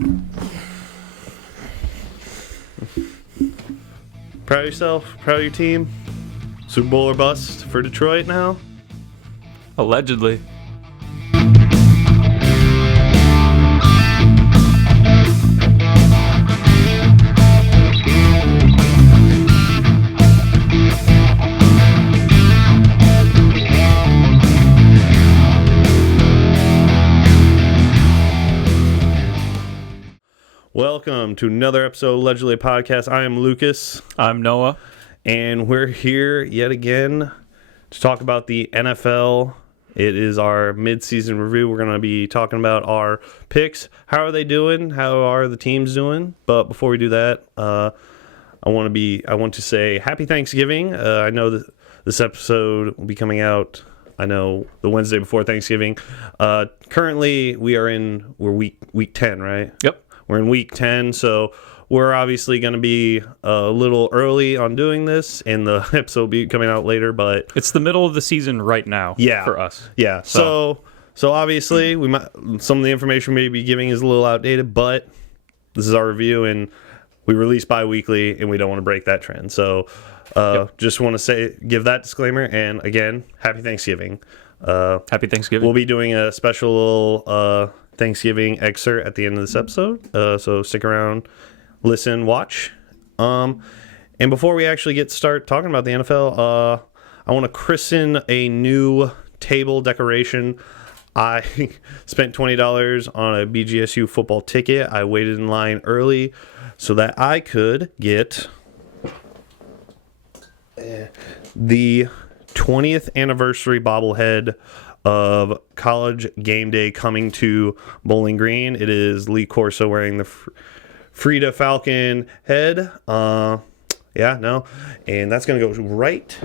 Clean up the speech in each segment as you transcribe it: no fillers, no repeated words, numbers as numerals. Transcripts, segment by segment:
Proud of yourself? Proud of your team? Super Bowl or bust for Detroit now? Allegedly. Welcome to another episode of Allegedly Podcast. I am Lucas. I'm Noah. And we're here yet again to talk about the NFL. It is our mid-season review. We're going to be talking about our picks. How are they doing? How are the teams doing? But before we do that, I want to say Happy Thanksgiving. I know that this episode will be coming out, I know, the Wednesday before Thanksgiving. Currently, we're week 10, right? Yep. We're in week 10, so we're obviously going to be a little early on doing this, and the episode will be coming out later, but It's the middle of the season right now for us. Yeah, so obviously, some of the information we may be giving is a little outdated, but this is our review, and we release bi-weekly, and we don't want to break that trend. So just want to give that disclaimer, and again, Happy Thanksgiving. Happy Thanksgiving. We'll be doing a special Thanksgiving excerpt at the end of this episode, so stick around, listen, watch. And before we actually start talking about the NFL, I want to christen a new table decoration. I spent $20 on a BGSU football ticket. I waited in line early so that I could get the 20th anniversary bobblehead of College Game Day coming to Bowling Green. It is Lee Corso wearing the Frida Falcon head. And that's going to go right.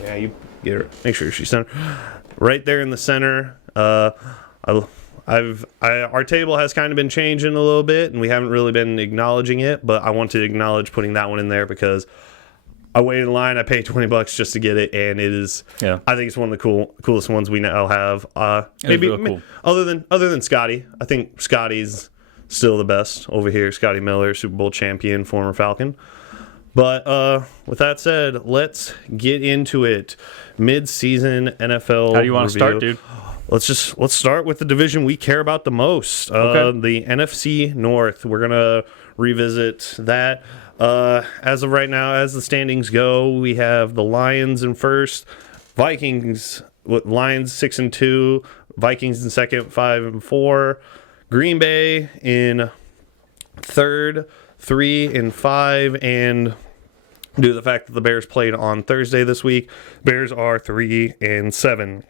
Yeah, you get her. Make sure she's centered. Right there in the center. Our table has kind of been changing a little bit, and we haven't really been acknowledging it, but I want to acknowledge putting that one in there because I waited in line. I paid $20 just to get it, and it is. Yeah. I think it's one of the coolest ones we now have. Maybe cool. other than Scotty. I think Scotty's still the best over here. Scotty Miller, Super Bowl champion, former Falcon. But with that said, let's get into it. Mid-season NFL. How do you want to start, dude? Let's start with the division we care about the most. Okay. The NFC North. We're gonna revisit that. As of right now, as the standings go, we have the Lions in first, Vikings with Lions 6-2, Vikings in second 5-4, Green Bay in third 3-5, and due to the fact that the Bears played on Thursday this week, Bears are 3-7.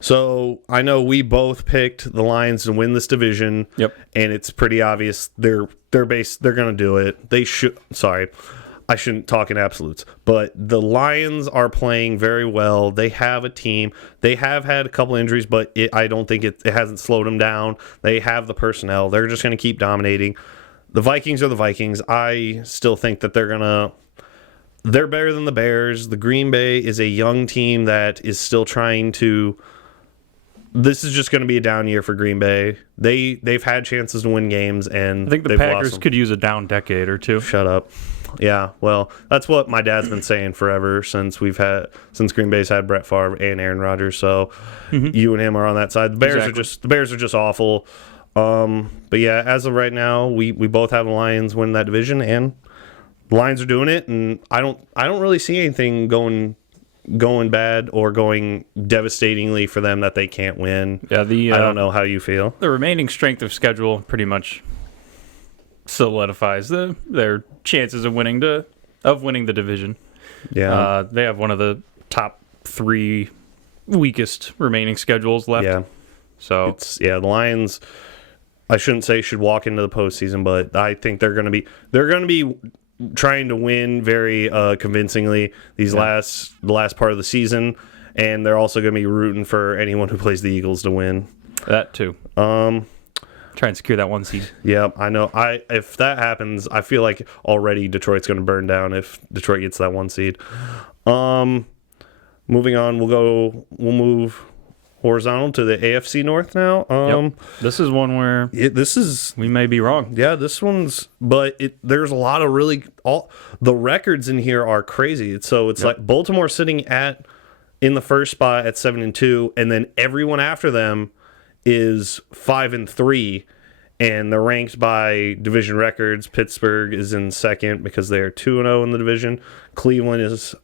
So I know we both picked the Lions to win this division. Yep. And it's pretty obvious they're going to do it. They should. Sorry, I shouldn't talk in absolutes. But the Lions are playing very well. They have a team. They have had a couple injuries, but I don't think it hasn't slowed them down. They have the personnel. They're just going to keep dominating. The Vikings are the Vikings. I still think that they're better than the Bears. The Green Bay is a young team that is still trying to. This is just going to be a down year for Green Bay. They've had chances to win games, and I think the Packers could use a down decade or two. Shut up. Yeah, well, that's what my dad's been saying forever since Green Bay's had Brett Favre and Aaron Rodgers. So you and him are on that side. The Bears are just awful. But yeah, as of right now, we both have the Lions win that division, and the Lions are doing it. And I don't really see anything going bad or going devastatingly for them that they can't win. Yeah, I don't know how you feel. The remaining strength of schedule pretty much solidifies their chances of winning the division. Yeah, they have one of the top 3 weakest remaining schedules left. Yeah, so the Lions. I shouldn't say should walk into the postseason, but I think they're going to be trying to win very convincingly the last part of the season, and they're also going to be rooting for anyone who plays the Eagles to win. That too. Try and secure that 1 seed. Yeah, I know. If that happens, I feel like already Detroit's going to burn down if Detroit gets that 1 seed. Moving on, we'll horizontal to the AFC North now. This is one where This is we may be wrong. Yeah, this one's, but there's a lot of all the records in here are crazy. So it's like Baltimore sitting in the first spot at 7-2, and then everyone after them is 5-3, and they're ranked by division records. Pittsburgh is in second because they are 2-0 in the division. Cleveland is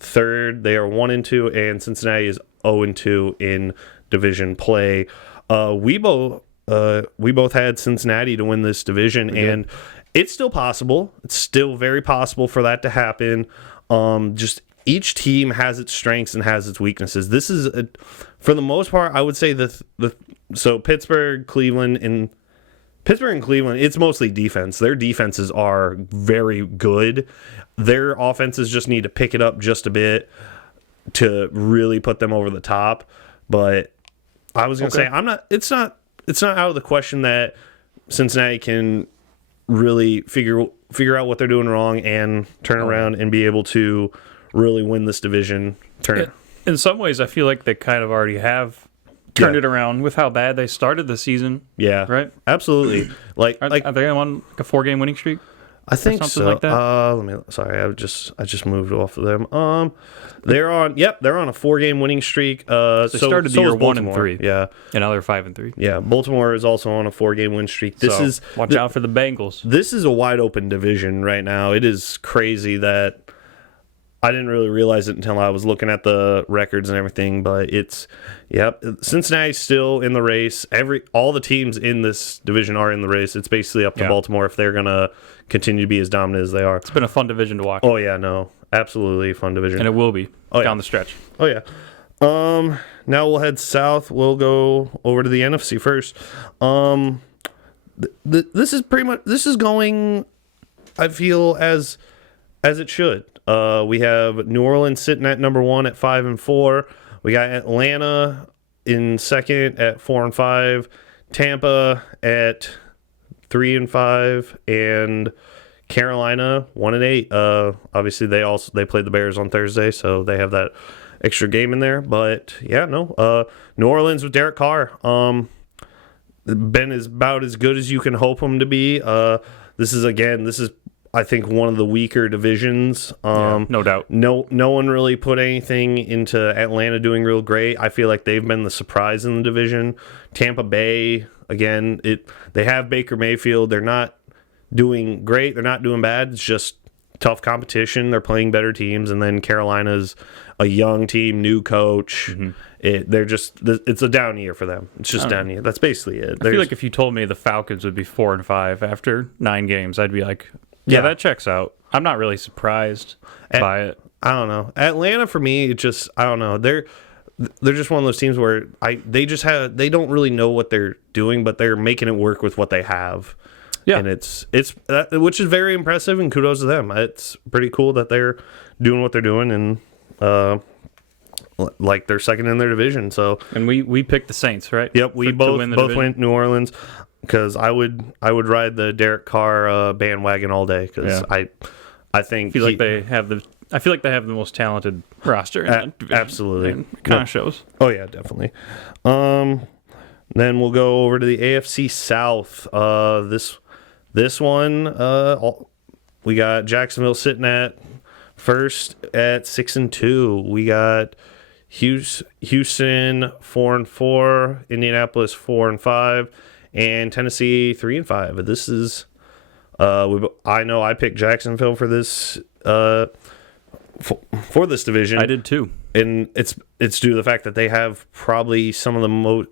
third; they are 1-2, and Cincinnati is 0-2 in division play. We both had Cincinnati to win this division, and it's still possible. It's still very possible for that to happen. Just each team has its strengths and has its weaknesses. This is, for the most part, I would say so Pittsburgh, Cleveland, and Cleveland, it's mostly defense. Their defenses are very good. Their offenses just need to pick it up just a bit to really put them over the top. But I was going to say, it's not out of the question that Cincinnati can really figure out what they're doing wrong and turn around and be able to really win this division. In some ways, I feel like they kind of already have turned it around with how bad they started the season. Yeah, right. Absolutely. Are they on a 4-game winning streak? I think so. Like that? Sorry, I just moved off of them. They're on a 4-game winning streak. They started the year 1-3. Yeah, and now they're 5-3. Yeah, Baltimore is also on a 4-game win streak. Watch out for the Bengals. This is a wide open division right now. It is crazy that I didn't really realize it until I was looking at the records and everything. But Cincinnati's still in the race. All the teams in this division are in the race. It's basically up to Baltimore if they're gonna continue to be as dominant as they are. It's been a fun division to watch. Oh yeah, no, absolutely fun division, and it will be down the stretch. Oh yeah. Now we'll head south. We'll go over to the NFC first. This is going, I feel, as it should. We have New Orleans sitting at number 1 at 5-4. We got Atlanta in second at 4-5. Tampa at 3-5, and Carolina 1-8. Obviously, they played the Bears on Thursday, so they have that extra game in there. But New Orleans with Derek Carr. Ben is about as good as you can hope him to be. This is I think one of the weaker divisions. No doubt. No one really put anything into Atlanta doing real great. I feel like they've been the surprise in the division. Tampa Bay, again, they have Baker Mayfield. They're not doing great. They're not doing bad. It's just tough competition. They're playing better teams. And then Carolina's a young team, new coach. Mm-hmm. It's a down year for them. It's just down year. That's basically it. I feel like if you told me the Falcons would be 4-5 after 9 games, I'd be like, yeah, that checks out. I'm not really surprised by it. I don't know. Atlanta, for me, I don't know. They're just one of those teams where they don't really know what they're doing, but they're making it work with what they have. Yeah, and it's which is very impressive, and kudos to them. It's pretty cool that they're doing what they're doing, and like they're second in their division. So, and we picked the Saints, right? Yep, we both went New Orleans. Because I would ride the Derek Carr bandwagon all day. Because I think I feel like they have the most talented roster in that division. Absolutely, it kind of shows. Oh yeah, definitely. Then we'll go over to the AFC South. This one, we got Jacksonville sitting at first at 6-2. We got Houston 4-4, Indianapolis 4-5. And Tennessee 3-5. This is, I know I picked Jacksonville for this, for this division. I did too, and it's due to the fact that they have probably some of the most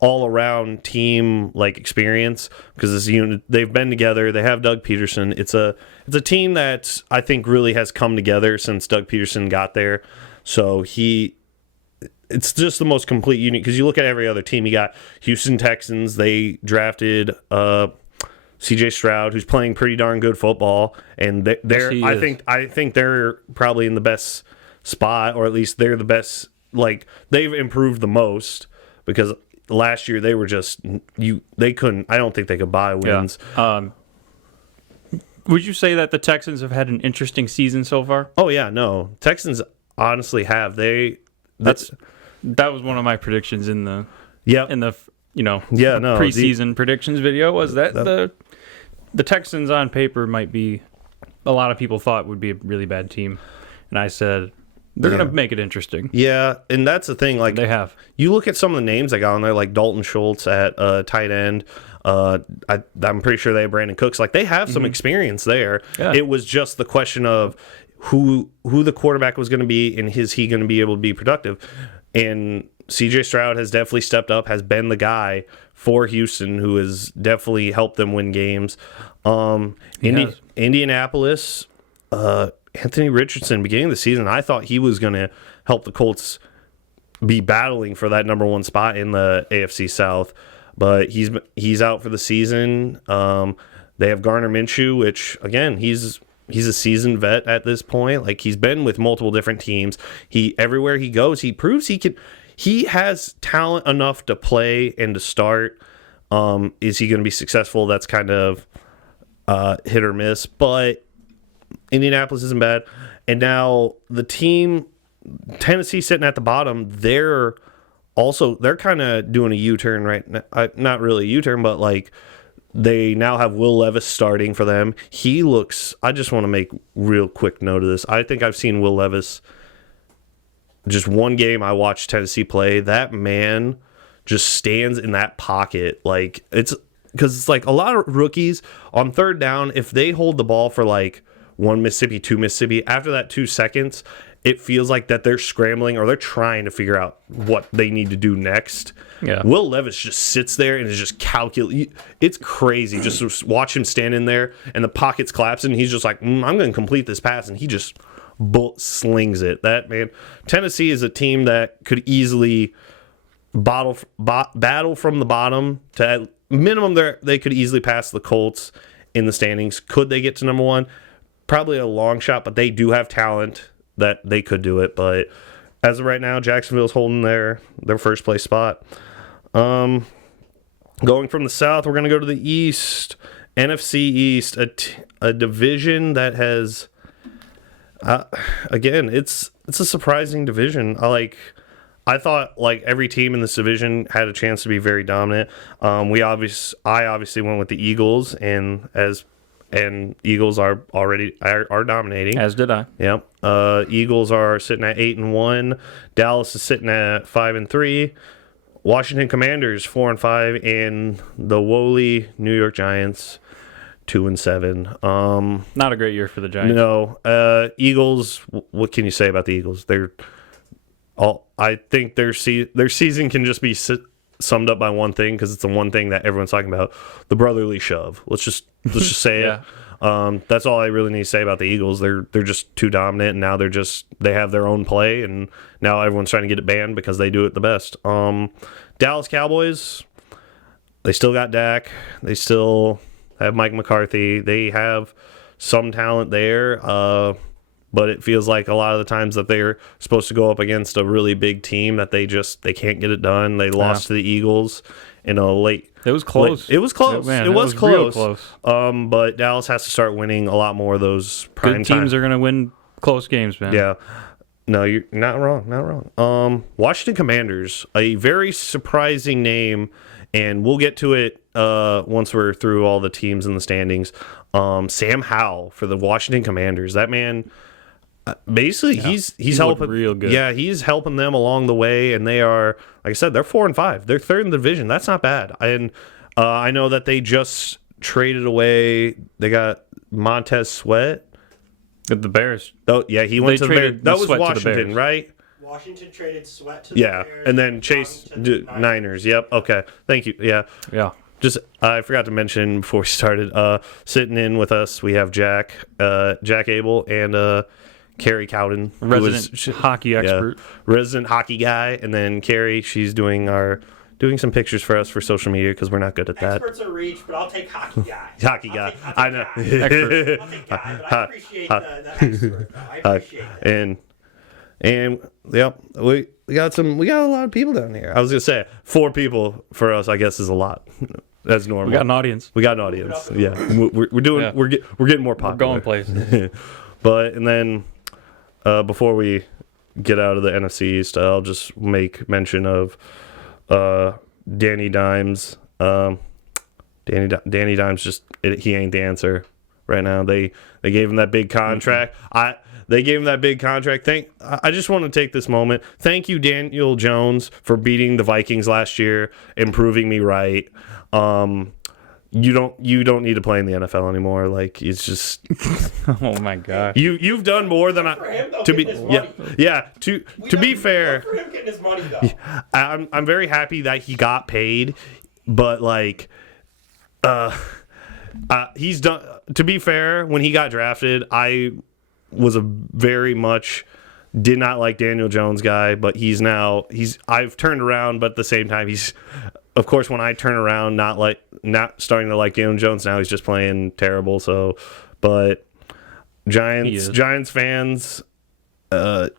all around team experience, because this unit, they've been together. They have Doug Peterson. It's a team that I think really has come together since Doug Peterson got there. So it's just the most complete unit, because you look at every other team. You got Houston Texans. They drafted C.J. Stroud, who's playing pretty darn good football, and I think they're probably in the best spot, or at least they're the best. They've improved the most, because last year they were they couldn't. I don't think they could buy wins. Yeah. Would you say that the Texans have had an interesting season so far? Oh yeah, no, Texans honestly have. That was one of my predictions in the Yep. preseason predictions video was that the Texans on paper might be a lot of people thought would be a really bad team, and I said they're going to make it interesting. Yeah, and that's the thing. Like they have. You look at some of the names I got on there, like Dalton Schultz at tight end. I'm pretty sure they have Brandon Cooks. Like they have some experience there. Yeah. It was just the question of who the quarterback was going to be, and is he going to be able to be productive? And CJ Stroud has definitely stepped up, has been the guy for Houston, who has definitely helped them win games. Indianapolis, Anthony Richardson, beginning of the season, I thought he was going to help the Colts be battling for that number one spot in the AFC South, but he's out for the season. They have Garner Minshew, which again he's a seasoned vet at this point. Like he's been with multiple different teams. Everywhere he goes, he proves he can. He has talent enough to play and to start. Is he going to be successful? That's kind of hit or miss. But Indianapolis isn't bad. And now the team, Tennessee sitting at the bottom, they're kind of doing a U-turn right now. Not really a U-turn, but like they now have Will Levis starting for them. He looks, I just want to make real quick note of this. I think I've seen Will Levis just one game I watched Tennessee play. That man just stands in that pocket. Like it's because it's like a lot of rookies on third down, if they hold the ball for like 1 Mississippi, 2 Mississippi, after that 2 seconds, it feels like that they're scrambling or they're trying to figure out what they need to do next. Yeah. Will Levis just sits there and is just calculating. It's crazy. Just watch him stand in there and the pocket's collapsing. And he's just like, I'm going to complete this pass. And he just slings it. That man, Tennessee is a team that could easily battle from the bottom to at minimum. They could easily pass the Colts in the standings. Could they get to number one? Probably a long shot, but they do have talent that they could do it. But as of right now, Jacksonville's holding their first place spot. Going from the South, we're going to go to the East. NFC East, a division that has again, it's a surprising division. I thought like every team in this division had a chance to be very dominant. I obviously went with the Eagles, and Eagles are dominating. As did I. Yep. Eagles are sitting at 8-1. Dallas is sitting at 5-3. Washington Commanders 4-5, and the lowly New York Giants 2-7. Not a great year for the Giants. No. Eagles. What can you say about the Eagles? I think their season can just be summed up by one thing, because it's the one thing that everyone's talking about: the brotherly shove. Let's just say yeah. it. That's all I really need to say about the Eagles. They're just too dominant, and now they have their own play, and now everyone's trying to get it banned because they do it the best. Dallas Cowboys, they still got Dak. They still have Mike McCarthy. They have some talent there, but it feels like a lot of the times that they're supposed to go up against a really big team that they can't get it done. They lost to the Eagles in a late. It was close. It was close. Man, it was close. Real close. But Dallas has to start winning a lot more of those prime Good teams are going to win close games, man. Yeah. No, you're not wrong. Not wrong. Washington Commanders, a very surprising name, and we'll get to it once we're through all the teams in the standings. Sam Howell for the Washington Commanders. That man, basically, he's helping. Real good. Yeah, he's helping them along the way, and they are, like I said, they're 4-5. They're third in the division. That's not bad. And I know that they just traded away. They got Montez Sweat. The Bears. Oh yeah, he went to the Bears. That was Washington, right? Washington traded Sweat to the Bears. Yeah, and then Chase Niners. Yep. Okay. Thank you. Yeah. Yeah. Just I forgot to mention before we started. Sitting in with us, we have Jack Abel, and Carrie Cowden, resident hockey expert, resident hockey guy, and then Carrie. She's doing some pictures for us for social media because we're not good at that. Experts are reach, but I'll take hockey guy. Hockey guy. I know. I'll take guy, but I appreciate the expert. I appreciate it. And yep, we got a lot of people down here. I was gonna say 4 people for us, I guess, is a lot. That's normal. We got an audience. Yeah, we're doing. Yeah. We're getting more popular. We're going places. But and then before we get out of the NFC East, I'll just make mention of Danny Dimes. Danny Dimes he ain't the answer right now. They gave him that big contract. They gave him that big contract. I just want to take this moment. Thank you, Daniel Jones, for beating the Vikings last year and proving me right. You don't need to play in the NFL anymore. Like, it's just Oh my god. you've done more than For him, though, to be getting his money. to be fair. For him getting his money, though. I'm very happy that he got paid, but like he's done. To be fair, when he got drafted, I was a very much did not like Daniel Jones guy, but I've turned around, but at the same time he's, of course, when I turn around not starting to like Daniel Jones, now he's just playing terrible. So, but Giants fans,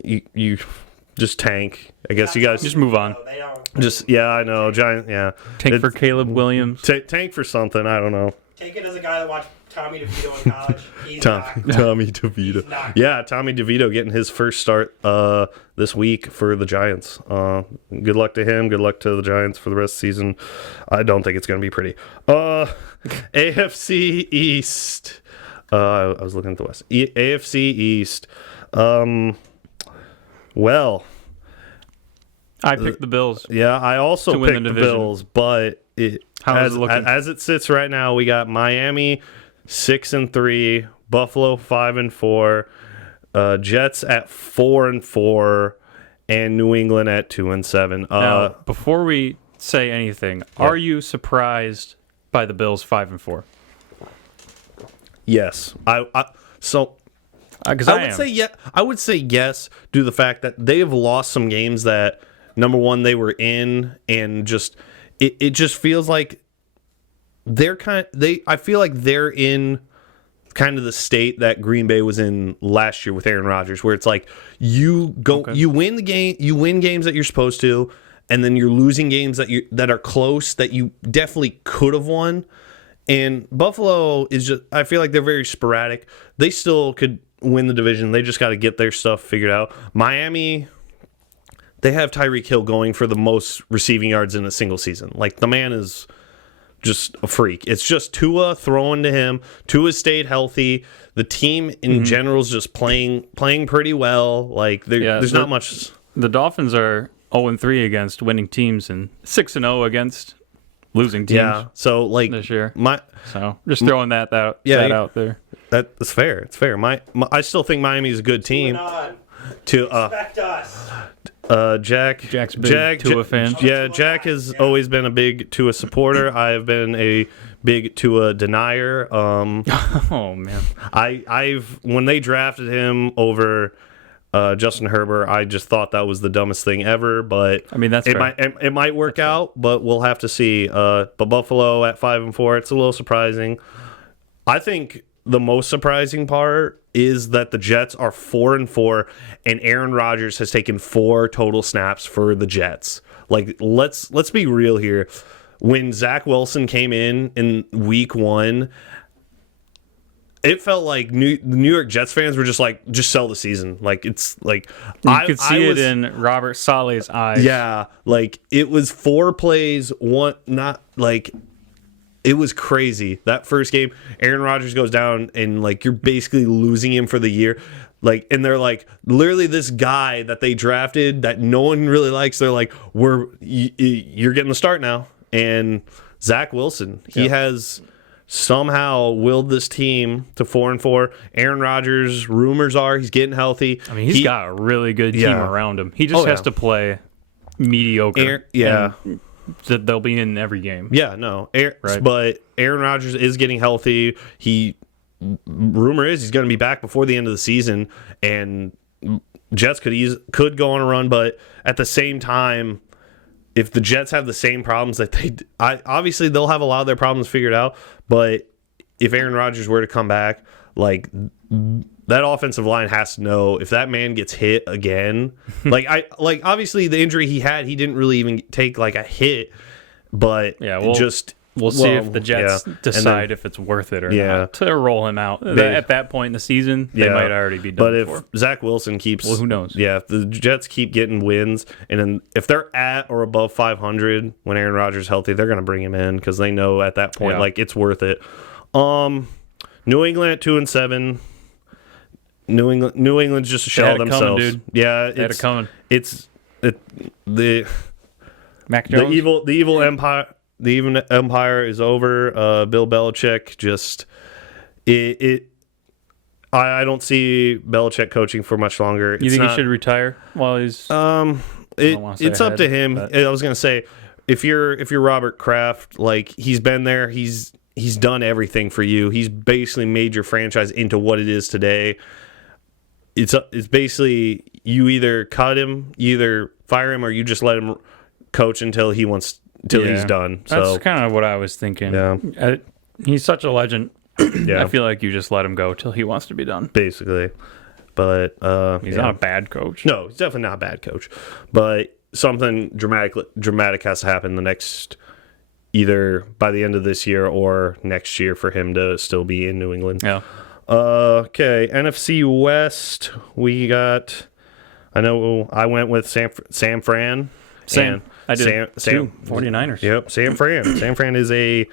you just tank. I guess you guys Just move on. No, they don't. I know Giant. Yeah, Tank for Caleb Williams. tank for something. I don't know. Take it as a guy that watched Tommy DeVito in college. He's not. Tommy DeVito. He's not. Yeah, Tommy DeVito getting his first start this week for the Giants. Good luck to him. Good luck to the Giants for the rest of the season. I don't think it's going to be pretty. AFC East. I was looking at the West. AFC East. Well, I picked the Bills. yeah, I also To win picked the the division. Bills, but How is it looking? as it sits right now, we got Miami 6-3, Buffalo 5-4, Jets at 4-4, and New England at 2-7. Now, before we say anything, are you surprised by the Bills 5-4? Yes, Because I would say yeah. I would say yes due to the fact that they have lost some games that number one they were in, and just it just feels like I feel like they're in kind of the state that Green Bay was in last year with Aaron Rodgers, where it's like you win games that you're supposed to, and then you're losing games that are close that you definitely could have won. And Buffalo is just, I feel like they're very sporadic. They still could win the division. They just got to get their stuff figured out. Miami, they have Tyreek Hill going for the most receiving yards in a single season. Like, the man is just a freak. It's just Tua throwing to him. Tua stayed healthy. The team in general is just playing pretty well. Like, there's not much. The Dolphins are 0-3 against winning teams and 6-0 against losing teams. Yeah. So, like, this year. So just throwing that out there. That's fair. It's fair. I still think Miami's a good team. Respect us. Jack's a big Tua fan. Yeah, Jack has always been a big Tua supporter. I have been a big Tua denier. Oh man, when they drafted him over Justin Herbert, I just thought that was the dumbest thing ever. But I mean, that's fair. it might work out, but we'll have to see. But Buffalo at 5-4, it's a little surprising. I think the most surprising part is that the Jets are 4-4, and Aaron Rodgers has taken 4 total snaps for the Jets. Like, let's be real here. When Zach Wilson came in week 1, it felt like New York Jets fans were just like, just sell the season. Like, it's like you could see it in Robert Saleh's eyes. Yeah, like, it was 4 plays, one not like. It was crazy. That first game, Aaron Rodgers goes down, and like, you're basically losing him for the year. Like, and they're like, literally, this guy that they drafted that no one really likes, they're like, you're getting the start now. And Zach Wilson, he has somehow willed this team to 4-4. Aaron Rodgers, rumors are he's getting healthy. I mean, he's got a really good team around him. He just has to play mediocre. And they'll be in every game. Yeah, no. Right. But Aaron Rodgers is getting healthy. Rumor is he's going to be back before the end of the season, and Jets could go on a run. But at the same time, if the Jets have the same problems that obviously they'll have a lot of their problems figured out. But if Aaron Rodgers were to come back, like, that offensive line has to know if that man gets hit again. Obviously the injury he had, he didn't really even take like a hit, but We'll see if the yeah. Jets And decide then- if it's worth it or Yeah. not to roll him out. They- At that point in the season, they Yeah. might already be done But if for. Zach Wilson keeps, Well, who knows? Yeah, if the Jets keep getting wins, and then if they're at or above 500 when Aaron Rodgers is healthy, they're going to bring him in because they know at that point, Yeah. like, it's worth it. New England at 2-7. New England's just a shell had of it coming, themselves. dude. Yeah, They had it coming. The Mac Jones. the evil empire. The even empire is over. Bill Belichick just I don't see Belichick coaching for much longer. You think he should retire while he's? wanna say it's up to him. but- I was gonna say if you're Robert Kraft, like he's been there, he's done everything for you. He's basically made your franchise into what it is today. It's basically you either cut him, you either fire him, or you just let him coach until he's done. So That's kind of what I was thinking. Yeah. He's such a legend. yeah, I feel like you just let him go till he wants to be done. basically. But He's yeah. not a bad coach. No, he's definitely not a bad coach. But something dramatic has to happen the next, either by the end of this year or next year for him to still be in New England. Yeah. Okay, NFC West, we got. I know I went with San Fran. Same. And I did. Sam, 49ers. Yep, San Fran. San Fran is a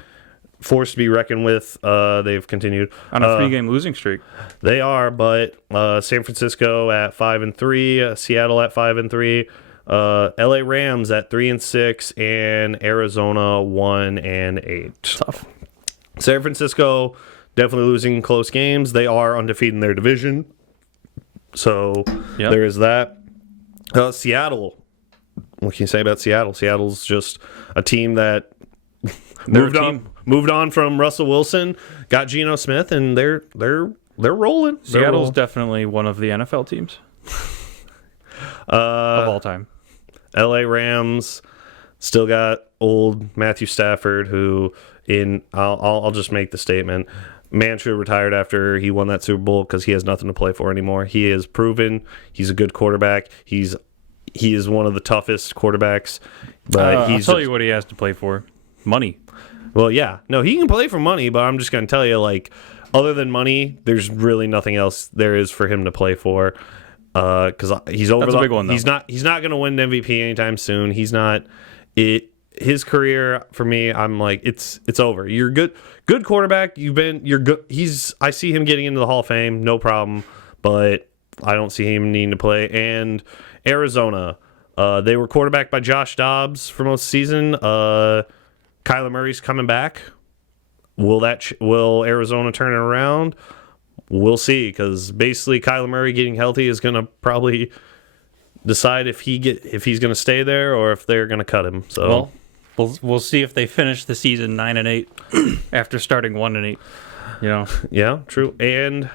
force to be reckoned with. They've continued On a 3-game losing streak. They are, but San Francisco at 5-3, Seattle at 5-3, LA Rams at 3-6, and Arizona 1-8. Tough. San Francisco definitely losing close games. They are undefeated in their division, so Yep. there is that. Seattle. What can you say about Seattle? Seattle's just a team that moved on from Russell Wilson, got Geno Smith, and they're rolling. Seattle's definitely one of the NFL teams of all time. LA Rams still got old Matthew Stafford, who I'll just make the statement. Man should have retired after he won that Super Bowl because he has nothing to play for anymore. He has proven he's a good quarterback. He is one of the toughest quarterbacks. But I'll tell you what he has to play for. Money. Well, yeah. No, he can play for money, but I'm just going to tell you, like, other than money, there's really nothing else there is for him to play for. Because he's over. That's a big one, though. He's not going to win an MVP anytime soon. He's not. His career for me, I'm like, it's over. You're good quarterback. You're good. I see him getting into the Hall of Fame, no problem. But I don't see him needing to play. And Arizona, they were quarterbacked by Josh Dobbs for most of the season. Kyler Murray's coming back. Will Arizona turn it around? We'll see, because basically Kyler Murray getting healthy is going to probably decide if he's going to stay there or if they're going to cut him. So we'll see if they finish the season 9-8 after starting 1-8. You know, yeah, true. And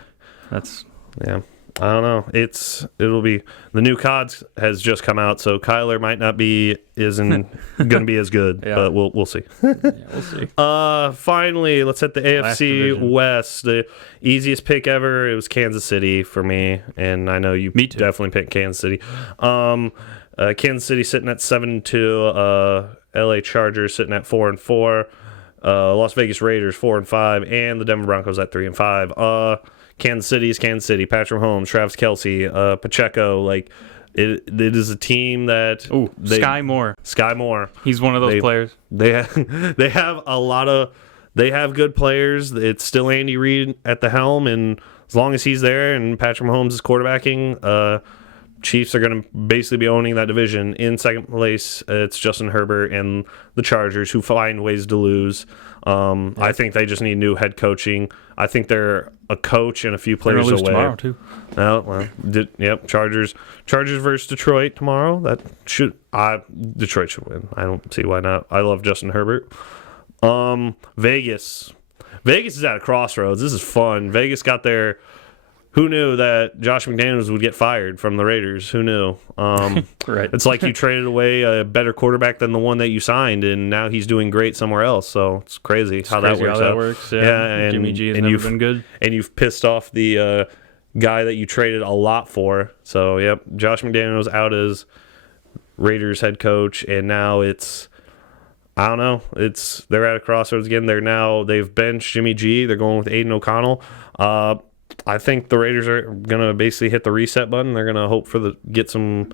that's yeah, I don't know. It'll be the new COD has just come out, so Kyler might not be isn't going to be as good, Yeah. but we'll see. we'll see. Finally, let's hit the Last AFC division. West. The easiest pick ever. It was Kansas City for me, and I know you Me too. definitely picked Kansas City. Kansas City sitting at 7-2. LA Chargers sitting at 4-4. Las Vegas Raiders 4-5, and the Denver Broncos at 3-5. Kansas City is Kansas City. Patrick Mahomes, Travis Kelce, Pacheco. Like it is a team that Sky Moore. Sky Moore. He's one of those players. They have a lot of good players. It's still Andy Reid at the helm, and as long as he's there and Patrick Mahomes is quarterbacking, Chiefs are going to basically be owning that division. In second place, it's Justin Herbert and the Chargers, who find ways to lose. I think they just need new head coaching. I think they're a coach and a few They're players gonna lose away. tomorrow too. Oh, well, yep. Chargers versus Detroit tomorrow. Detroit should win. I don't see why not. I love Justin Herbert. Vegas is at a crossroads. This is fun. Vegas got their. Who knew that Josh McDaniels would get fired from the Raiders? Who knew? Right. It's like you traded away a better quarterback than the one that you signed, and now he's doing great somewhere else. So it's crazy how that works. Yeah, and Jimmy G has and never you've been good. and you've pissed off the guy that you traded a lot for. So yep, Josh McDaniels out as Raiders head coach, and now it's I don't know. They're at a crossroads again. They've benched Jimmy G. They're going with Aiden O'Connell. I think the Raiders are gonna basically hit the reset button. They're gonna hope get some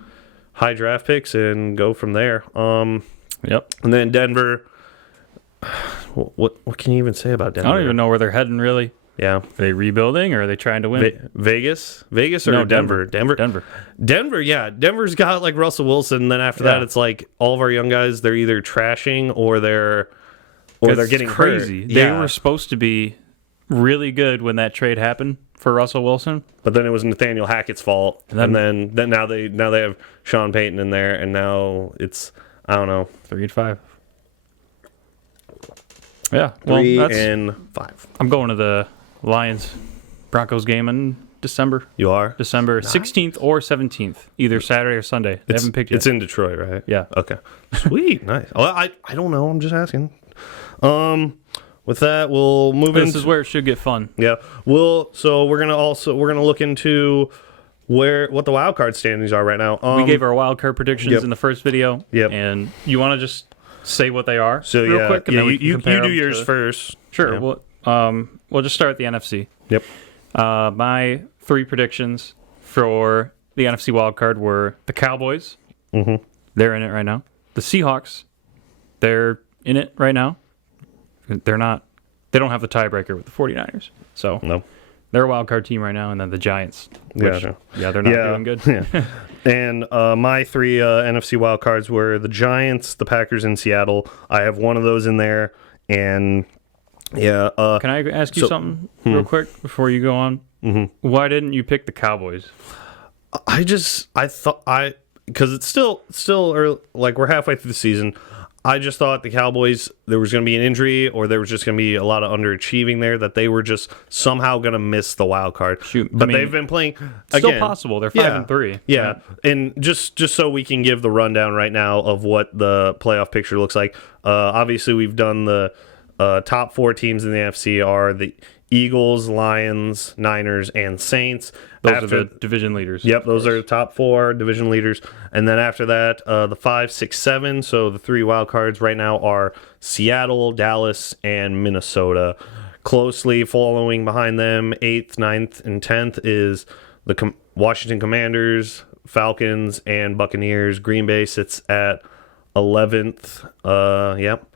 high draft picks and go from there. Yep. And then Denver. What can you even say about Denver? I don't even know where they're heading really. Yeah. Are they rebuilding or are they trying to win? Vegas or No, Denver? Denver, yeah. Denver's got like Russell Wilson. Then after that, it's like all of our young guys. They're either trashing or they're getting crazy. hurt. They were supposed to be really good when that trade happened for Russell Wilson, but then it was Nathaniel Hackett's fault. And then now they have Sean Payton in there, and now it's I don't know 3-5. Yeah, 3-5. I'm going to the Lions Broncos game in December. You are? December 16th or 17th, either Saturday or Sunday. They haven't picked yet. It's in Detroit, right? Yeah. Okay. Sweet. Nice. Well, I don't know. I'm just asking. With that, we'll move into... This is where it should get fun. Yeah. So we're gonna look into what the wild card standings are right now. We gave our wild card predictions in the first video. Yep. And you want to just say what they are so real quick? And then we can you compare do them yours first. Sure. Yeah. We'll just start with the NFC. Yep. My 3 predictions for the NFC wildcard were the Cowboys. Mm-hmm. They're in it right now. The Seahawks. They're in it right now. They don't have the tiebreaker with the 49ers. So no. They're a wildcard team right now. And then the Giants. Which, they're not doing good. Yeah. And my 3 NFC wildcards were the Giants, the Packers, and Seattle. I have one of those in there. And yeah. Can I ask you something real quick before you go on? Mm-hmm. Why didn't you pick the Cowboys? Because it's still early, like we're halfway through the season. I just thought the Cowboys, there was going to be an injury or there was just going to be a lot of underachieving there, that they were just somehow going to miss the wild card. But they've been playing still again, possible. They're 5-3. Yeah. Right? And just so we can give the rundown right now of what the playoff picture looks like. Obviously we've done the top 4 teams in the NFC are the Eagles, Lions, Niners, and Saints. Those are the division leaders. Yep, those are the top 4 division leaders. And then after that, the 5, 6, 7. So the 3 wild cards right now are Seattle, Dallas, and Minnesota. Closely following behind them, 8th, 9th, and 10th is the Washington Commanders, Falcons, and Buccaneers. Green Bay sits at 11th. Yep.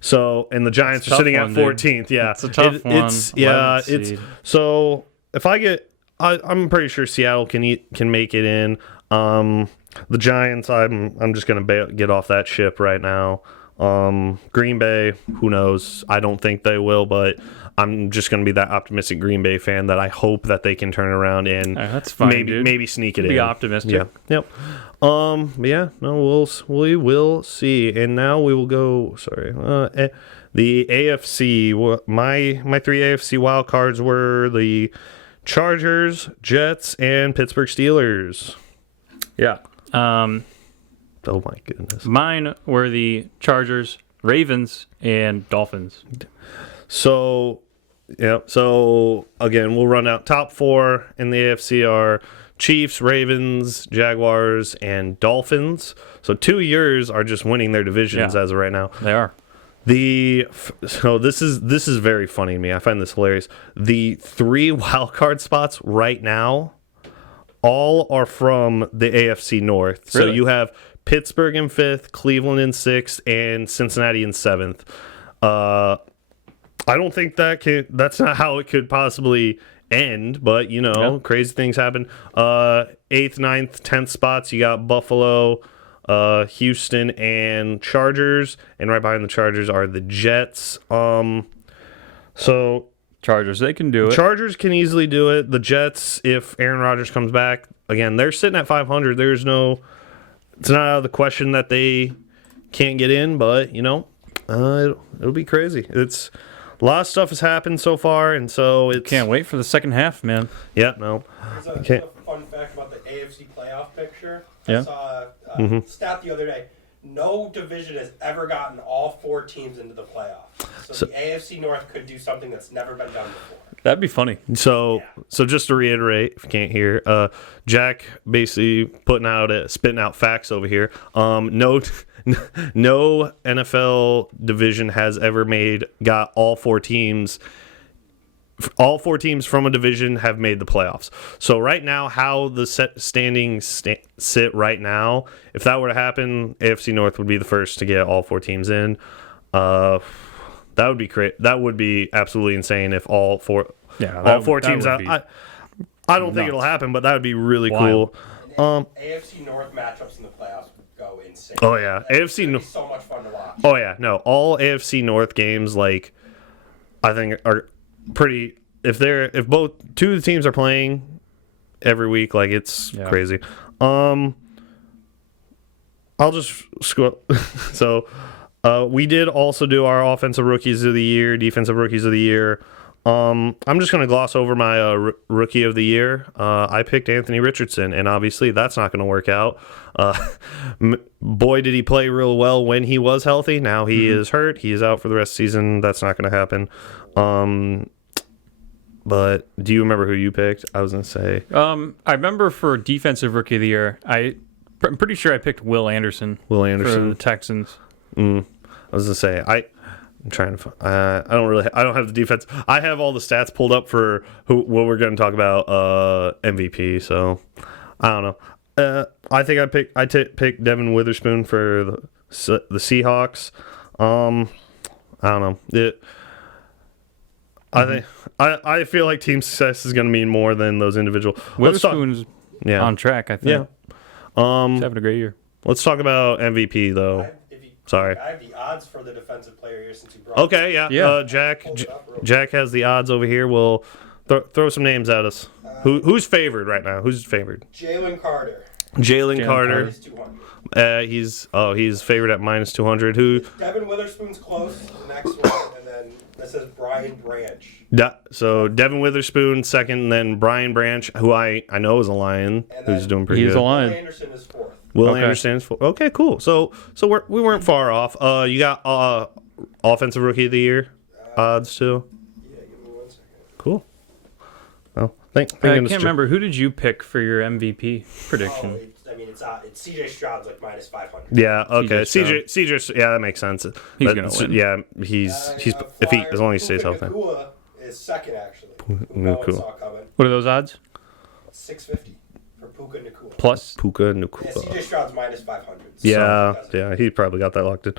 So, and the Giants are sitting at 14th. Yeah, it's a tough one. So if I'm pretty sure Seattle can make it in. The Giants, I'm just gonna get off that ship right now. Green Bay, who knows? I don't think they will, but I'm just gonna be that optimistic Green Bay fan that I hope that they can turn around and that's fine, maybe sneak it in. Be optimistic. Yeah. Yep. But yeah, no, we will see. And now we will go. Sorry, the AFC. My 3 AFC wild cards were the Chargers, Jets, and Pittsburgh Steelers. Yeah. Oh my goodness. Mine were the Chargers, Ravens, and Dolphins. So, yeah. So again, we'll run out. Top 4 in the AFC are Chiefs, Ravens, Jaguars, and Dolphins. So 2 years are just winning their divisions as of right now. They are. So this is very funny to me. I find this hilarious. The 3 wild card spots right now all are from the AFC North. Really? So you have Pittsburgh in 5th, Cleveland in 6th, and Cincinnati in 7th. I don't think that's not how it could possibly end, but crazy things happen. 8th, 9th, 10th spots, you got Buffalo, Houston, and Chargers, and right behind the Chargers are the Jets. So Chargers, they can do it. Chargers can easily do it. The Jets, if Aaron Rodgers comes back, again, they're sitting at 500. It's not out of the question that they can't get in, but it'll be crazy. It's a lot of stuff has happened so far, and so it's can't wait for the second half, man. Yeah, no. There's a fun fact about the AFC playoff picture. Yeah. I saw a stat the other day. No division has ever gotten all 4 teams into the playoffs. So the AFC North could do something that's never been done before. That'd be funny. So just to reiterate, if you can't hear, Jack basically spitting out facts over here. No NFL division has ever got all four teams. All four teams from a division have made the playoffs. So right now, how the standings sit right now, if that were to happen, AFC North would be the first to get all four teams in. That would be great. That would be absolutely insane if all four teams out. I don't think it'll happen, but that would be really cool. AFC North matchups in the playoffs would go insane. Oh yeah, AFC North. So much fun to watch. Oh yeah, no, all AFC North games I think are pretty. If both two of the teams are playing every week, it's crazy. I'll just scroll. So. We did also do our offensive rookies of the year, defensive rookies of the year. I'm just going to gloss over my rookie of the year. I picked Anthony Richardson, and obviously that's not going to work out. Boy, did he play real well when he was healthy. Now he is hurt. He is out for the rest of the season. That's not going to happen. But do you remember who you picked? I was going to say. I remember for defensive rookie of the year, I'm pretty sure I picked Will Anderson. For the Texans. I was gonna say I'm trying to. I don't have the defense. I have all the stats pulled up for what we're going to talk about. MVP. So I don't know. I think I picked Devin Witherspoon for the Seahawks. I don't know. I feel like team success is going to mean more than those individual. Witherspoon's on track. I think. Yeah. He's having a great year. Let's talk about MVP though. Sorry. I have the odds for the defensive player here since you brought Okay, yeah. Jack has the odds over here. We'll throw some names at us. Who's favored right now? Who's favored? Jalen Carter. Jalen Carter. -200. He's favored at -200. Who? Devin Witherspoon's close. The next one, and then this says Brian Branch. So Devin Witherspoon second, and then Brian Branch, who I know is a Lion, who's doing pretty good. He's a Lion. Will Anderson is fourth. Will Anderson is fourth. Okay, cool. So we weren't far off. You got offensive rookie of the year odds too. Yeah, give me 1 second. Cool. Well, I can't remember. Who did you pick for your MVP prediction? It's CJ Stroud's -500. Yeah. Okay. CJ. Yeah, that makes sense. He's gonna win. Yeah. He's as long as he stays healthy. Nakua is second actually. Nakua. Saw coming. What are those odds? 650 for Puka Nakua. Plus Puka Nakua. Yeah, CJ Stroud's -500. Yeah. He probably got that locked in.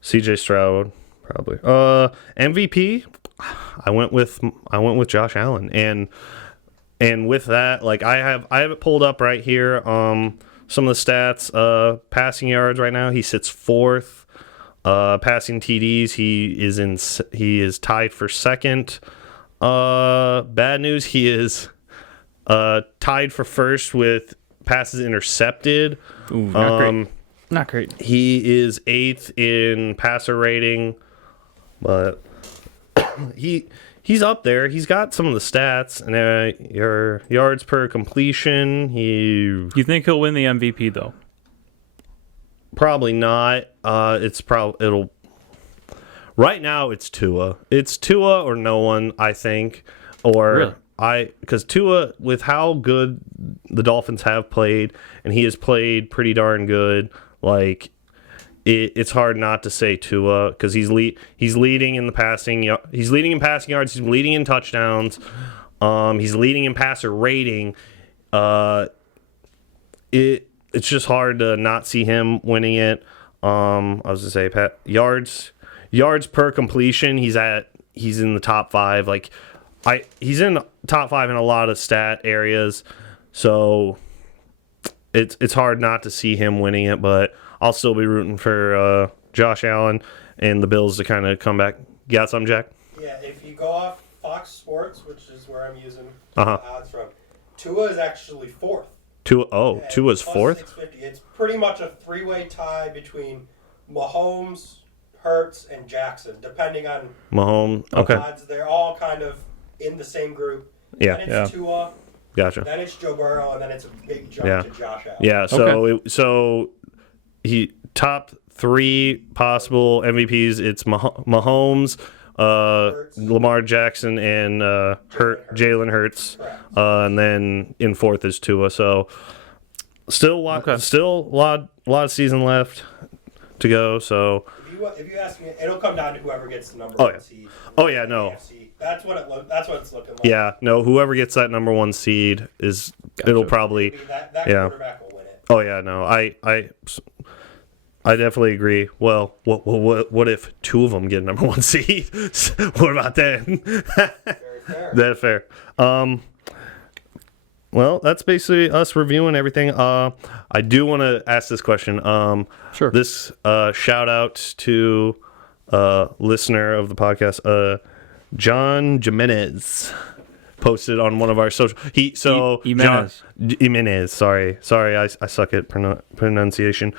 CJ Stroud probably. MVP. I went with Josh Allen, and with that, I have it pulled up right here. Some of the stats. Passing yards right now, he sits fourth. Passing TDs, he is tied for second. Bad news, he is tied for first with passes intercepted. Ooh, not great. Not great. He is eighth in passer rating, but he's up there. He's got some of the stats and your yards per completion. You think he'll win the MVP though? Probably not. It'll. Right now, it's Tua. It's Tua or no one. I think, because Tua, with how good the Dolphins have played, and he has played pretty darn good. It's hard not to say Tua because he's leading in the passing. He's leading in passing yards. He's leading in touchdowns. He's leading in passer rating. It's just hard to not see him winning it. I was gonna say yards per completion. He's in the top 5. He's in the top 5 in a lot of stat areas. So it's hard not to see him winning it, but I'll still be rooting for Josh Allen and the Bills to kind of come back. You got something, Jack? Yeah, if you go off Fox Sports, which is where I'm using the odds from, Tua is actually fourth. Tua's fourth? 650. It's pretty much a three-way tie between Mahomes, Hurts, and Jackson, depending on Mahomes. Okay. odds. They're all kind of in the same group. Yeah. Then it's Tua. Gotcha. Then it's Joe Burrow, and then it's a big jump to Josh Allen. Yeah, so he top 3 possible MVPs. It's Mahomes, Lamar Jackson and Jalen Hurts, and then in fourth is Tua. So still a lot of season left to go. So if you ask me, it'll come down to whoever gets the number one seed. Oh yeah, no. AFC. That's what it's looking like. Yeah, no. Whoever gets that number one seed is it'll probably that quarterback will win it. Oh yeah, no. I definitely agree. Well, what if two of them get number one seed? What about that? Very fair. That's fair. Well, that's basically us reviewing everything. I do want to ask this question. Sure. This shout out to listener of the podcast, John Jimenez, posted on one of our social. Jimenez. Sorry, I suck at pronunciation.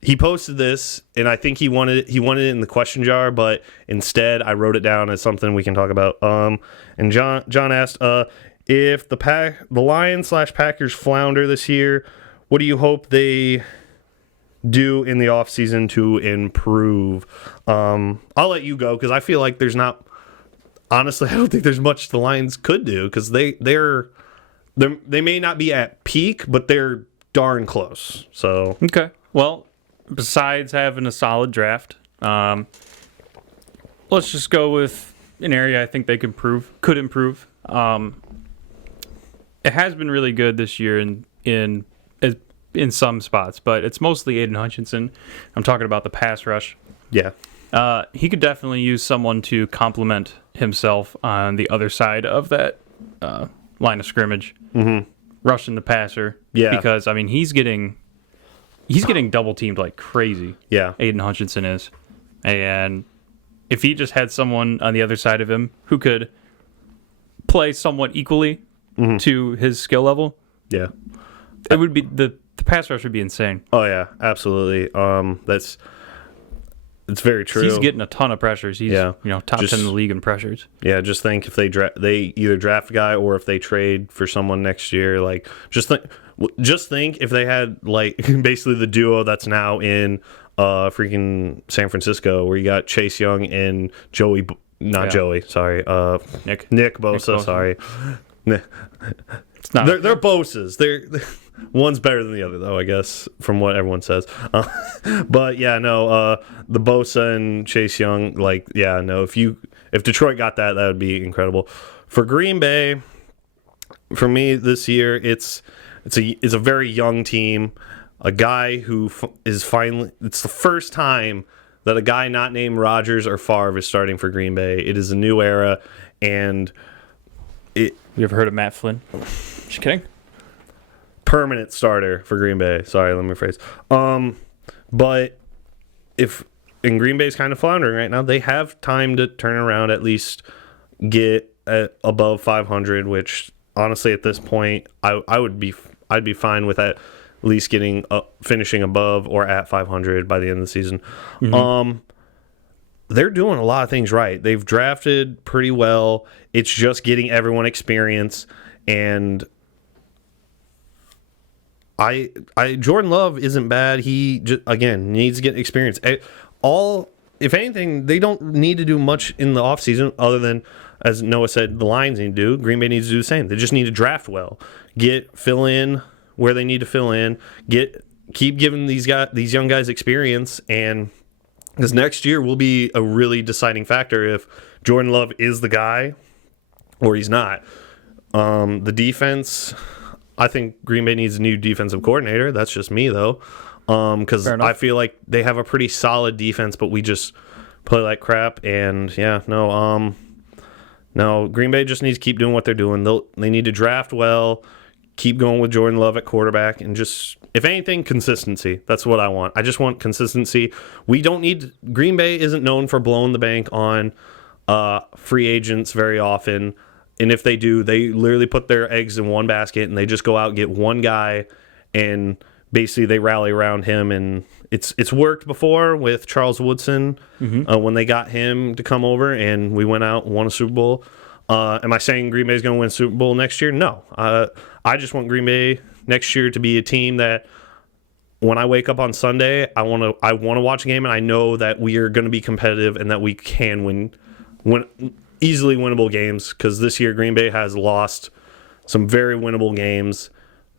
He posted this, and I think he wanted it in the question jar, but instead I wrote it down as something we can talk about. And John asked, if the Lions/Packers flounder this year, what do you hope they do in the offseason to improve? I'll let you go because I feel like there's not. Honestly, I don't think there's much the Lions could do because they may not be at peak, but they're darn close. So okay, well, besides having a solid draft, let's just go with an area I think they could improve. It has been really good this year in some spots, but it's mostly Aiden Hutchinson. I'm talking about the pass rush. yeah, He could definitely use someone to complement himself on the other side of that line of scrimmage, rushing the passer. Yeah, because I mean he's getting double teamed like crazy. Yeah, Aiden Hutchinson is, and if he just had someone on the other side of him who could play somewhat equally to his skill level, yeah, it would be the pass rush would be insane. Oh yeah, absolutely. It's very true. He's getting a ton of pressures. He's top 10 in the league in pressures. Yeah, just think if they either draft a guy or if they trade for someone next year. Like just think if they had like basically the duo that's now in freaking San Francisco, where you got Chase Young and Joey, Joey, sorry, Nick Bosa, sorry. It's not. They're Bosas. They're one's better than the other, though, I guess, from what everyone says. But yeah, no, the Bosa and Chase Young, like, yeah, no. If Detroit got that would be incredible. For Green Bay, for me this year, it's a very young team. A guy who is finally. It's the first time that a guy not named Rodgers or Favre is starting for Green Bay. It is a new era, and You ever heard of Matt Flynn? Just kidding. Permanent starter for Green Bay. Sorry, let me rephrase. But and Green Bay's kind of floundering right now, they have time to turn around, at least get above 500. Which honestly, at this point, I'd be fine with at least getting finishing above or at 500 by the end of the season. They're doing a lot of things right. They've drafted pretty well. It's just getting everyone experience. And Jordan Love isn't bad. He just, again, needs to get experience. If anything, they don't need to do much in the offseason other than, as Noah said, the Lions need to do. Green Bay needs to do the same. They just need to draft well. Fill in where they need to fill in. Keep giving these young guys experience, and because next year will be a really deciding factor if Jordan Love is the guy or he's not. The defense, I think Green Bay needs a new defensive coordinator. That's just me, though, because I feel like they have a pretty solid defense, but we just play like crap. And no, Green Bay just needs to keep doing what they're doing. They need to draft well, keep going with Jordan Love at quarterback, and just, if anything, consistency. That's what I want. I just want consistency. Green Bay isn't known for blowing the bank on free agents very often. And if they do, they literally put their eggs in one basket and they just go out and get one guy, and basically they rally around him. And it's worked before with Charles Woodson when they got him to come over and we went out and won a Super Bowl. Am I saying Green Bay is going to win a Super Bowl next year? No. I just want Green Bay next year to be a team that when I wake up on Sunday, I want to watch a game, and I know that we are going to be competitive and that we can win easily winnable games, because this year Green Bay has lost some very winnable games.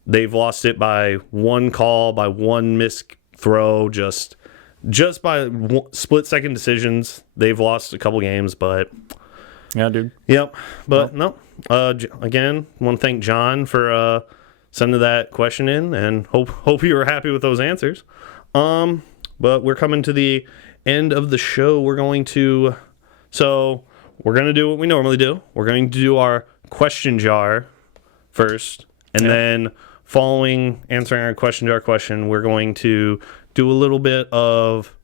They've lost it by one call, by one missed throw, just by split second decisions. They've lost a couple games, but Yeah, dude. yep. But no. Again, want to thank John for sending that question in, and hope you were happy with those answers. But we're coming to the end of the show. We're going to do what we normally do. We're going to do our question jar first, and then following answering our question jar question, we're going to do a little bit of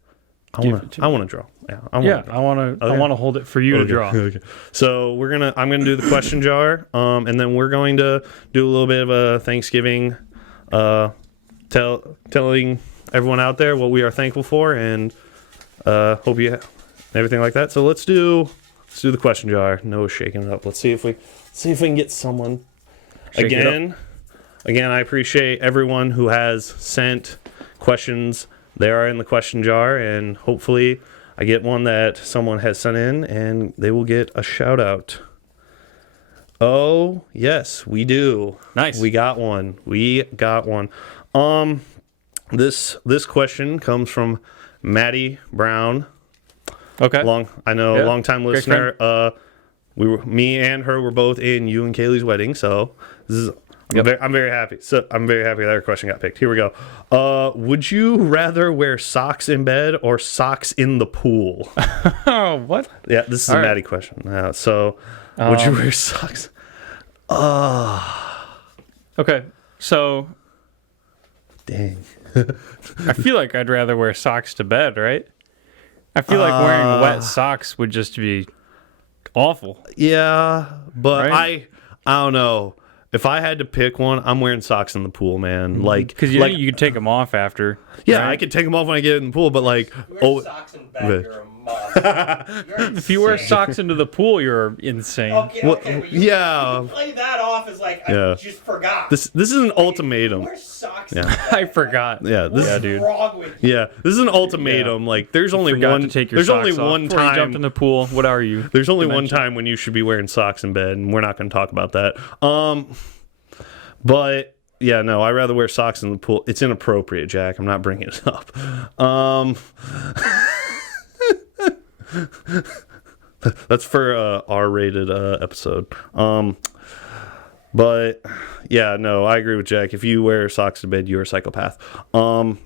I want to draw. Yeah, I want to hold it for you to draw. Okay. So I'm gonna do the question jar, and then we're going to do a little bit of a Thanksgiving, telling everyone out there what we are thankful for, and hope you everything like that. So let's do the question jar. No shaking it up. Let's see if we can get someone. Shake it up. Again, I appreciate everyone who has sent questions. They are in the question jar, and hopefully I get one that someone has sent in, and they will get a shout out. Oh, yes, we do. Nice. We got one. This question comes from Maddie Brown. Okay. Long time Great listener. Me and her were both in you and Kaylee's wedding, so this is I'm very happy. So I'm very happy that our question got picked. Here we go. Would you rather wear socks in bed or socks in the pool? Oh, what? Yeah, this is a Maddie question. Would you wear socks? Okay, so Dang. I feel like I'd rather wear socks to bed, right? I feel like wearing wet socks would just be awful. Yeah, but Right? I don't know. If I had to pick one, I'm wearing socks in the pool, man. Like, Because you could take them off after. yeah, right? I could take them off when I get in the pool, but like, You wear socks in bed, you're a monster. You're If you wear insane. socks into the pool, you're insane. Okay, but you play that off as like, Yeah. I just forgot. this is an ultimatum. You wear socks Yeah. in bed. I forgot. Yeah, What's this dude. wrong with you? Yeah, this is an ultimatum. Like, there's only Forgot one. to take your There's socks only off one before you jumped in time. the pool. What are you? There's only one Dementia? time when you should be wearing socks in bed, and we're not going to talk about that. But yeah, no, I'd rather wear socks in the pool. It's inappropriate, Jack. I'm not bringing it up. That's for a R-rated episode. But yeah, no, I agree with Jack. If you wear socks to bed, you're a psychopath. But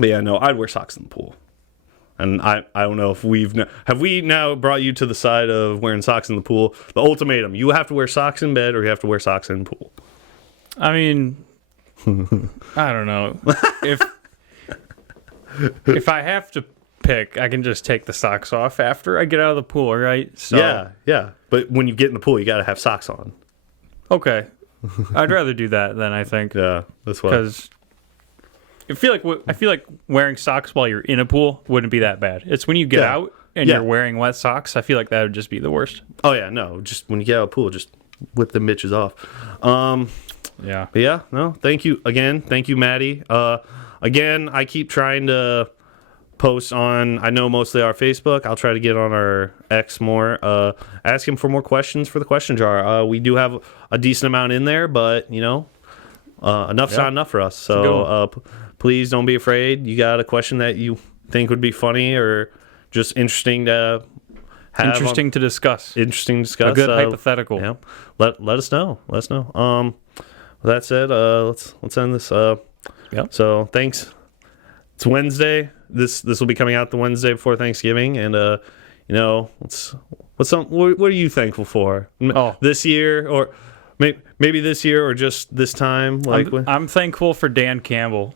yeah, no, I'd wear socks in the pool. And I don't know if have we now brought you to the side of wearing socks in the pool? The ultimatum: you have to wear socks in bed, or you have to wear socks in the pool. I mean, I don't know. If I have to pick, I can just take the socks off after I get out of the pool, right? So, Yeah. But when you get in the pool, you got to have socks on. Okay. I'd rather do that then, I think. Yeah, that's why. Because I feel like wearing socks while you're in a pool wouldn't be that bad. It's when you get out and you're wearing wet socks, I feel like that would just be the worst. Oh yeah, no, just when you get out of the pool, just whip the bitches off. Yeah. But yeah, no, thank you again. Thank you, Maddie. Again, I keep trying to post on, I know mostly our Facebook. I'll try to get on our X more. Ask him for more questions for the question jar. We do have a decent amount in there, but you know, enough's not enough for us. So please don't be afraid. You got a question that you think would be funny or just interesting to have Interesting to discuss. Interesting to discuss. A good hypothetical. Yeah. Let us know. Let us know. With that said, let's end this. Yep. So thanks. It's Wednesday. This will be coming out the Wednesday before Thanksgiving, and you know, what are you thankful for? This year, or maybe this year, or just this time? Like I'm thankful for Dan Campbell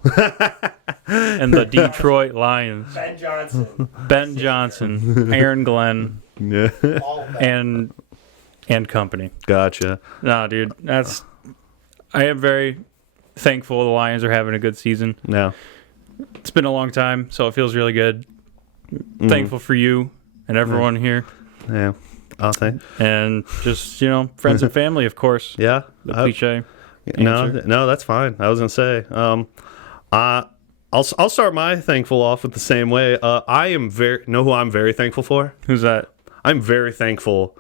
and the Detroit Lions. Ben Johnson, Aaron Glenn, yeah. and company. Gotcha. No, dude, I am very thankful the Lions are having a good season. Yeah. It's been a long time, so it feels really good. Thankful for you and everyone here. Yeah. I'll say. And just, you know, friends and family, of course. Yeah. The cliche. No, that's fine. I was gonna say, I'll start my thankful off with the same way. I am know who I'm very thankful for? Who's that? I'm very thankful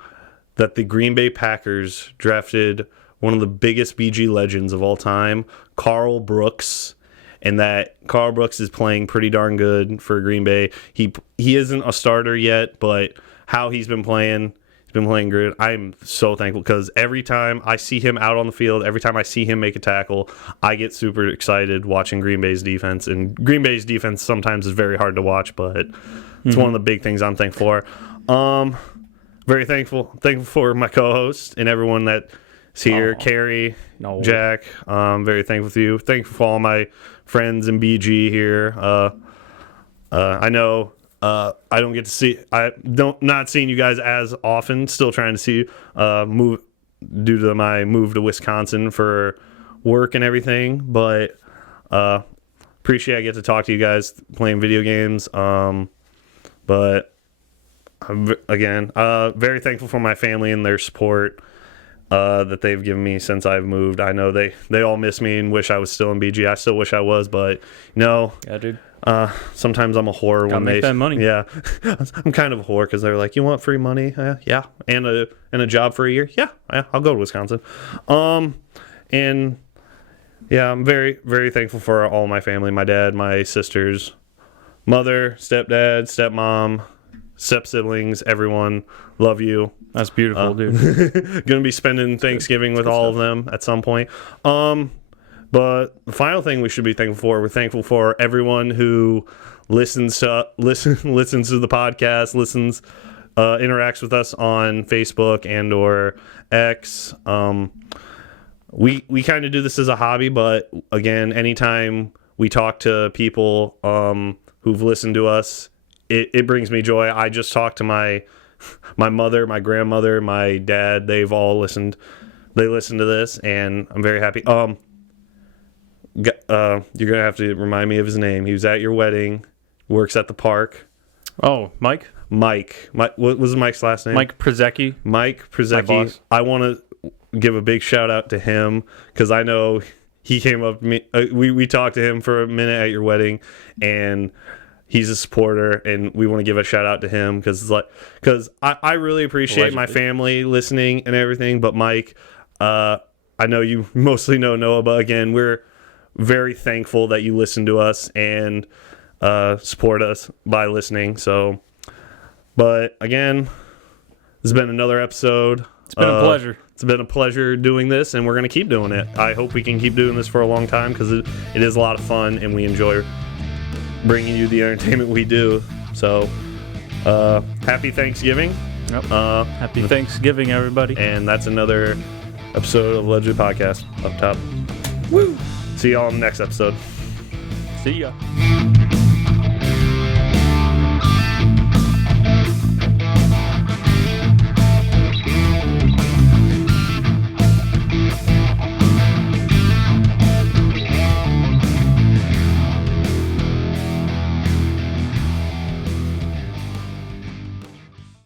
that the Green Bay Packers drafted one of the biggest BG legends of all time, Carl Brooks, and that Carl Brooks is playing pretty darn good for Green Bay. He isn't a starter yet, but how he's been playing good. I'm so thankful because every time I see him out on the field, every time I see him make a tackle, I get super excited watching Green Bay's defense. And Green Bay's defense sometimes is very hard to watch, but it's one of the big things I'm thankful for. Very thankful for my co-host and everyone that's here. Carrie, Jack, very thankful for you. Thankful for all my friends in BG here. I know I don't get to see. Not seeing you guys as often. Still trying to see move due to my move to Wisconsin for work and everything. But appreciate I get to talk to you guys playing video games. But again, very thankful for my family and their support that they've given me since I've moved. I know they all miss me and wish I was still in BG. I still wish I was, but yeah, dude. Sometimes I'm a whore when they make that money. Yeah, I'm kind of a whore because they're like, "You want free money? Yeah, and a job for a year? Yeah, I'll go to Wisconsin." And yeah, I'm very, very thankful for all my family, my dad, my sisters, mother, stepdad, stepmom, step siblings, everyone. Love you. That's beautiful, dude. Gonna be spending Thanksgiving with all of them at some point. But the final thing we should be thankful for, we're thankful for everyone who listens to the podcast, interacts with us on Facebook and or X. We kind of do this as a hobby, but again, anytime we talk to people who've listened to us, it brings me joy. I just talked to my mother, my grandmother, my dad. They've all listened. They listened to this, and I'm very happy. You're gonna have to remind me of his name. He was at your wedding. Works at the park. Oh, Mike. What was Mike's last name? Mike Przecki. Mike Przecki. I want to give a big shout out to him because I know he came up to me. We talked to him for a minute at your wedding, and he's a supporter, and we want to give a shout out to him because I really appreciate my family listening and everything. But Mike, I know you mostly know Noah, but again, we're very thankful that you listen to us and support us by listening. So, but again, this has been another episode. It's been a pleasure. It's been a pleasure doing this, and we're going to keep doing it. I hope we can keep doing this for a long time because it is a lot of fun, and we enjoy bringing you the entertainment we do. So, happy Thanksgiving. Yep. Happy Thanksgiving, everybody. And that's another episode of Legend Podcast up top. Woo! See y'all in the next episode. See ya.